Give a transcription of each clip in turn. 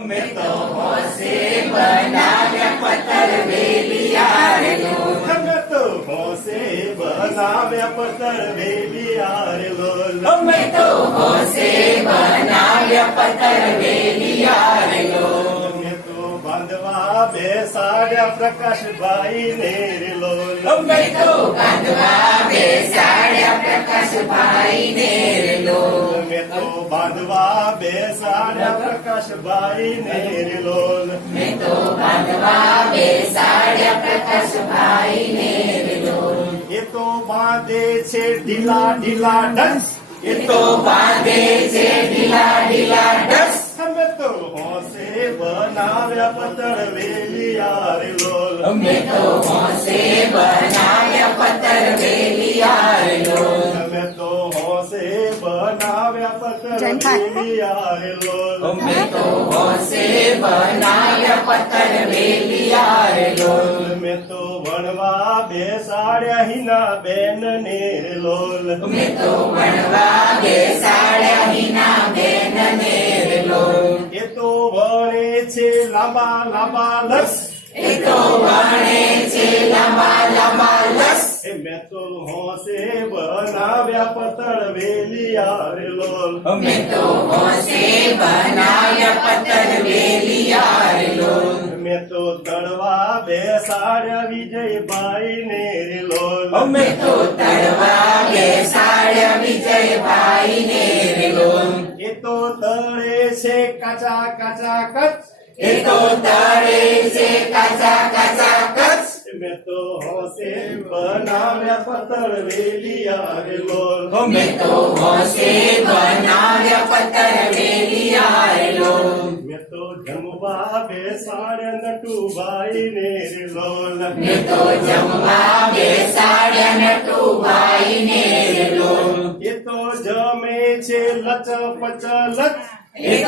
બનાવ્યા પથ્થર વેલી આર ગોલ અમે તો હોશે બનાવ્યા પથ્થર વેલી આર બાંધવા બેસાડ્યા પ્રકાશભાઈ પ્રકાશભાઈ નેર बांधवा बेसाड़ा प्रकाश बाई निर्लोल मैं तो बांधवा बेसाड़ा प्रकाश बाई निर्लोल ये तो बांधे छे ढीला ढीला डंस ये तो बांधे छे ढीला ढीला डंस हम तो होसे बनाव्या पतड़ वेली यार लोल हम तो होसे बना मैं तो वन से बनाया पत्थर बेलिया रे लोल मैं तो वणवा बेसाड़्या हिना बेन ने लोल मैं तो वणवा बेसाड़्या हिना बेन ने लोल ये तो वणे छे लाबा लाबा लस ये तो वणे छे लाबा बना व्यापतड़ वेली आर लोल मैं तो से बना व्यापतड़ वेली आर लोल मैं तो दड़वा बेसार विजय भाई नेर लोल मैं तो दड़वा बेसार विजय भाई नेर लोल ये तो दड़े से कचा कचा कच ये तो दड़े से कचा कचा મે તો હોસે બનાવયા પતળ વેલીયા હેલો મે તો હોસે બનાવયા પતળ વેલીયા હેલો મે તો જમવા બેસાડ નટુ બાઈ નીરેલો મે તો જમવા બેસાડ નટુ બાઈ નીરેલો કી તો જમે છે લચ પચ લચ મેં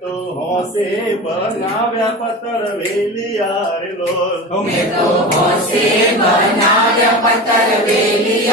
તો હોશે બનાવ્યા પતર વેલિયાર લોલ મેં તો હોશે બનાવ્યા પતર વેલિયાર